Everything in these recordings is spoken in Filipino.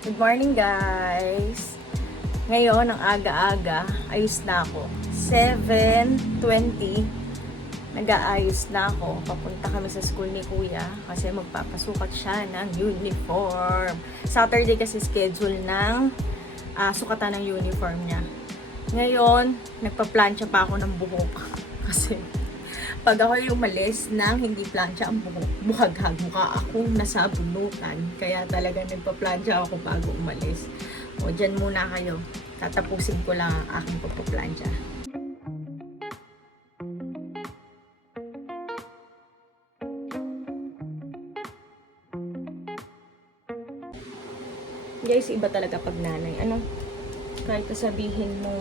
Good morning guys! Ngayon, ang aga-aga, ayos na ako. 7:20, nag-aayos na ako. Papunta kami sa school ni Kuya kasi magpapasukat siya ng uniform. Saturday kasi schedule ng sukatan ng uniform niya. Ngayon, nagpa-plancha pa ako ng buhok kasi pag ako umalis nang hindi plancha ang buhok, buhaghag, mukha akong nasa bunukan. Kaya talaga nagpa-plancha ako bago umalis. O, dyan muna kayo. Tatapusin ko lang ang aking pagpa-plancha. Guys, iba talaga pag nanay. Ano? Kahit sabihin mo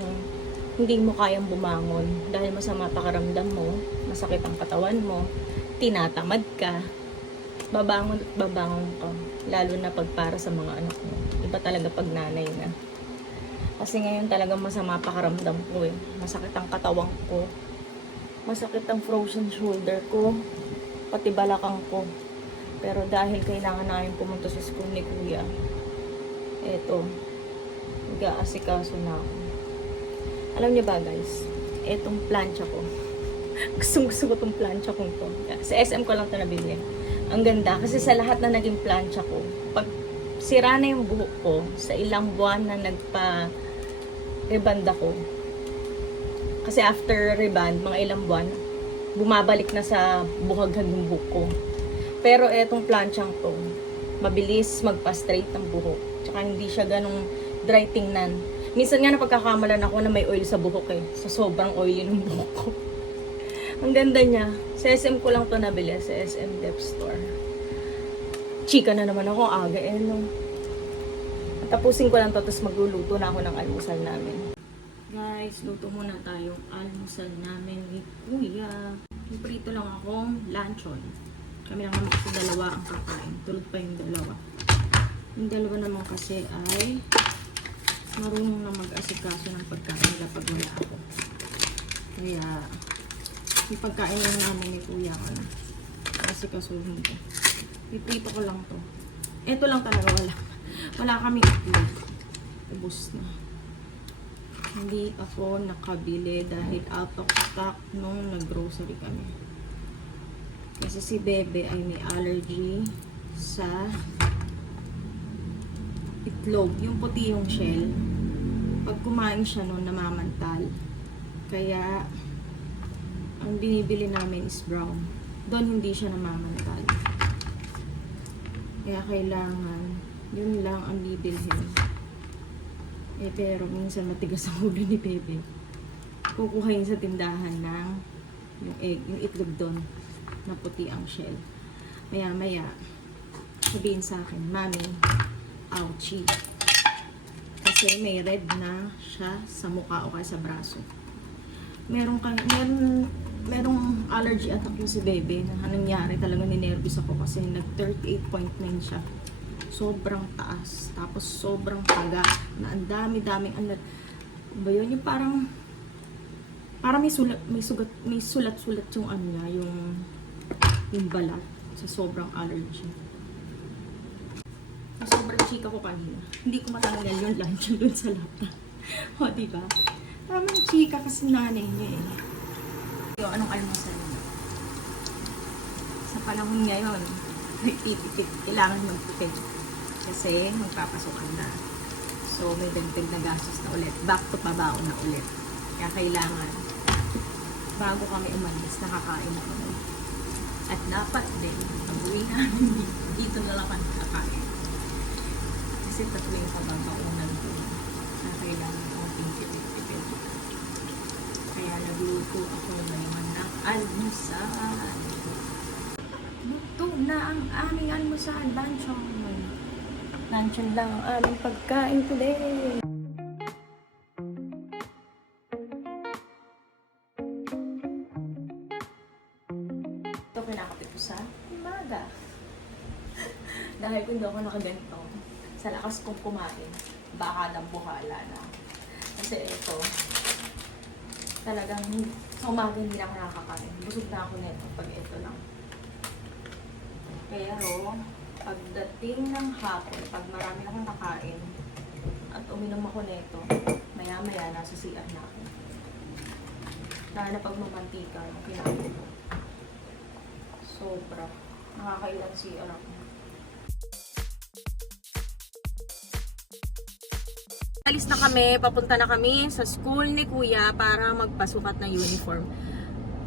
hindi mo kayang bumangon dahil masama pakaramdam mo, masakit ang katawan mo, tinatamad ka, babangon at babangon ka. Lalo na pag para sa mga anak mo. Iba talaga pag nanay na. Kasi ngayon talagang masama pakaramdam ko eh. Masakit ang katawan ko. Masakit ang frozen shoulder ko. Pati balakang ko. Pero dahil kailangan namin pumunta sa school ni Kuya, eto, nag-aasikaso na ako. Alam niyo ba guys, etong plancha ko. Gusto ko tong plancha kong to. Sa SM ko lang ito nabili. Ang ganda kasi sa lahat na naging plancha ko, pag sira na yung buhok ko, sa ilang buwan na nagpa-reband ako, kasi after reband, mga ilang buwan, bumabalik na sa buhaghag yung buhok ko. Pero etong planchang to, mabilis magpa-straight ng buhok. Tsaka hindi siya ganong dry tingnan. Minsan nga napagkakamalan ako na may oil sa buhok eh. Sa sobrang oily ng buhok ko. Ang ganda niya. Sa SM ko lang to nabili. Sa SM Dep Store. Chika na naman ako. Aga eh no. Tapusin ko lang to. Tapos magluluto na ako ng almusal namin. Guys, luto muna tayong almusal namin ni Kuya. Prito lang akong luncheon. Kami lang naman kasi dalawa ang kakain. Tulog pa yung dalawa. Yung dalawa naman kasi ay marunong na mag-asikaso ng pagkain nila pag wala ako. Kaya, yung pagkain lang namin ni Kuya ko na. Asikasuhin ko. Iprito ko lang to. Ito lang talaga wala. Wala kami itlog. Ubus na. Hindi ako nakabili dahil out of stock nung nag-grocery kami. Kasi si Bebe ay may allergy sa itlog. Yung puti yung shell. Pag kumain siya noon, namamantal. Kaya, ang binibili namin is brown. Doon hindi siya namamantal. Kaya kailangan, yun lang ang bibilhin. Eh pero minsan matigas ang ulo ni Bebe. Kukuhain sa tindahan ng yung egg, yung itlog doon na puti ang shell. Maya sabihin sa akin, Mami, ouchie. Kasi may red na siya sa mukha o kaya sa braso. Merong allergy attack yung si Bebe. Nangyari talaga ninervous ako kasi nag 38.9 siya. Sobrang taas. Tapos sobrang taga na ang dami-daming ba yun? Yung parang may sulat-sulat yung ano niya, yung balat sa sobrang allergy. Sobrang chika ko kanina. Hindi ko matanggal yung lunch dun sa laptop. O, diba? Maraming chika kasi nanay niya eh. Yung anong almusal niya? Sa panahon ngayon, tipid. Kailangan magtipid. Kasi magpapasukan na. So, may dagdag na gastos na ulit. Back to pabaon na ulit. Kaya kailangan, bago kami umalis, nakakain na kami. At dapat din, ang uwi namin dito na lang kami kakain. Kasi tatlo yung pababaunan ko na kailangan ko tipid. Kaya nagluto ako ngayon ng almusal. Luto na ang aming almusal. Luncheon lang ang aming pagkain today. Ito kinakapit ko sa umaga. Dahil kung hindi ako nakaganito, sa lakas kong kumain, baka nang buhala na. Kasi ito, talagang sa umaga hindi na ako nakakain. Busog na ako nito pag ito lang. Pero, Pagdating ng hapon, pag marami akong nakain at uminom ako nito, maya-maya nasa CR na ako. Lalo na pag mamantika yung kinain ko. Sobra. Nakakailan CR ako. Alis na kami, papunta na kami sa school ni Kuya para magpasukat ng uniform.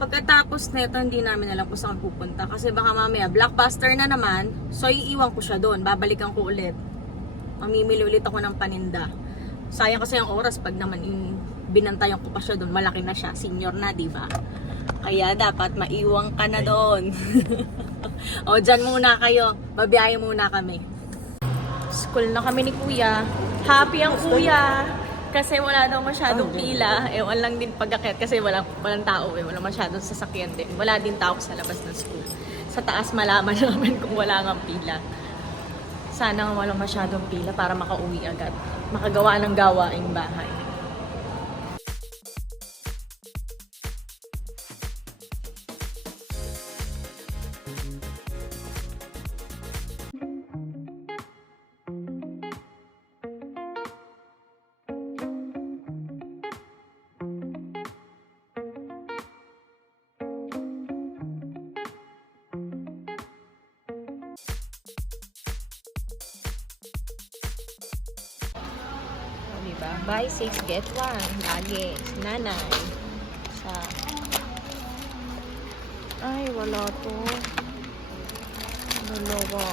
Pagkatapos nito, hindi namin alam kung saan pupunta kasi baka mamaya blockbuster na naman, so iiwan ko siya doon, babalikan ko ulit. Mamimili ulit ako ng paninda. Sayang kasi yung oras pag naman binantayan ko pa siya doon, malaki na siya, senior na, di ba? Kaya dapat maiwang ka na doon. O, dyan muna kayo, babiyahe muna kami. School na kami ni Kuya. Happy ang Kuya kasi wala daw masyadong pila. Ewan lang din pag-akit kasi walang tao eh. Wala masyadong sasakyan din. Wala din tao sa labas ng school. Sa taas malaman namin kung wala nga pila. Sana nga walang masyadong pila para makauwi agad. Makagawa ng gawaing bahay. Diba? Buy 6, get 1. Lagi. Nanay. Sa... Ay, wala to. Dalawa.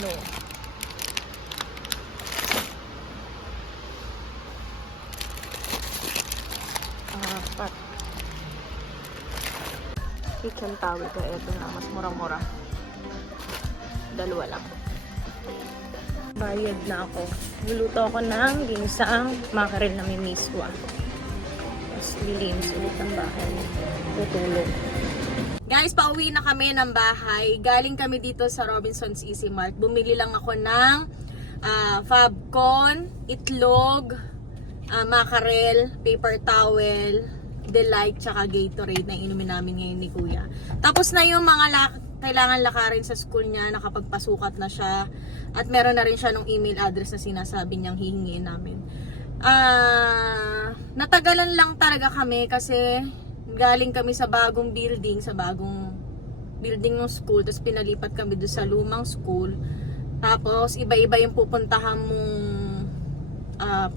No. Apat. Kitchen towel ka. Ito na. Mas mura-mura. Dalawa lang. Bayad na ako. Luluto ako ng ginisang mackerel na may miswa. Tapos lilinis ulit ng bahay. Tutulog. Guys, pauwi na kami ng bahay. Galing kami dito sa Robinson's Easy Mart. Bumili lang ako ng Fabcon, itlog, mackerel, paper towel, Delight, tsaka Gatorade na inumin namin ngayon ni Kuya. Tapos na yung mga kailangan lakarin sa school niya, nakapagpasukat na siya at meron na rin siya ng email address na sinasabi niyang hihingin namin. Natagalan lang talaga kami kasi galing kami sa bagong building ng school, tapos pinalipat kami doon sa lumang school, tapos iba-iba yung pupuntahan mong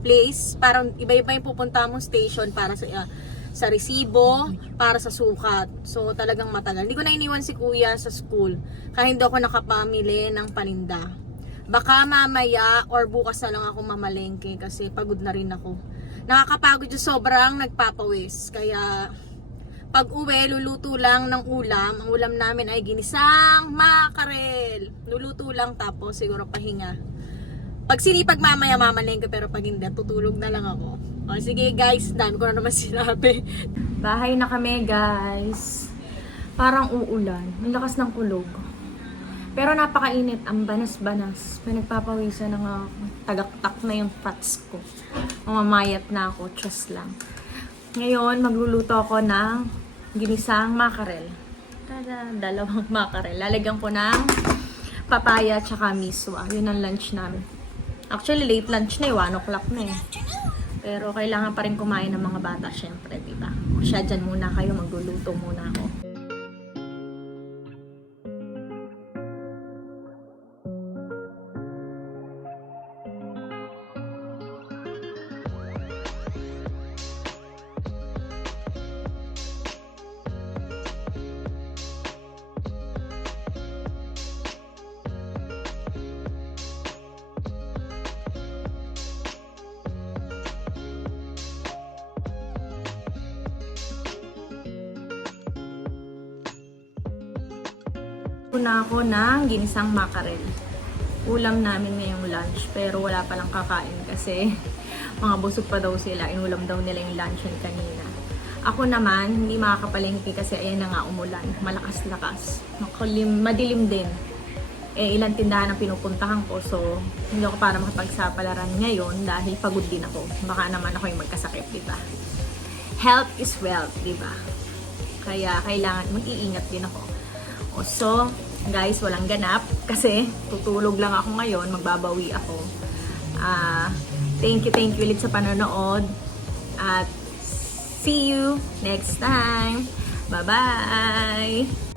place, parang iba-iba yung pupuntahan mong station para sa resibo, para sa sukat. So talagang matagal. Hindi ko na iniwan si Kuya sa school kaya hindi ako nakapamili ng paninda. Baka mamaya or bukas na lang ako mamalengke kasi pagod na rin ako. Nakakapagod yung sobrang nagpapawis. Kaya pag uwi, luluto lang ng ulam. Ang ulam namin ay ginisang mackerel. Luluto lang tapos siguro pahinga. Pag sinipag mamaya mamalengke pero pag hindi, tutulog na lang ako. O, sige guys, dami ko na naman sinabi. Bahay na kami guys. Parang uulan. Ang lakas ng kulog. Pero napakainit. Ang banas-banas. Pinagpapawisan na nga ako. Tagaktak na yung fats ko. Mamamayat na ako. Just lang. Ngayon, magluluto ako ng ginisang mackerel. Tada! Dalawang mackerel. Lalagyan ko ng papaya tsaka miswa. Yun ang lunch namin. Actually, late lunch na eh. 1 o'clock na eh. Pero kailangan pa rin kumain ng mga bata, syempre, diba? O siya, dyan muna kayo, magluluto muna ako. Na ako ng ginisang mackerel. Ulam namin ngayong lunch pero wala palang kakain kasi mga busog pa daw sila. Inulam daw nila yung lunch kanina. Ako naman, hindi makakapalengke kasi ayan na nga umulan. Malakas-lakas. Madilim din. Ilang tindahan ang pinupuntahan ko so hindi ako para makipagsapalaran ngayon dahil pagod din ako. Baka naman ako yung magkasakit, diba? Health is wealth, diba? Kaya kailangan mag-iingat din ako. So, guys, walang ganap kasi tutulog lang ako ngayon, magbabawi ako. Thank you ulit sa panonood. At see you next time. Bye-bye!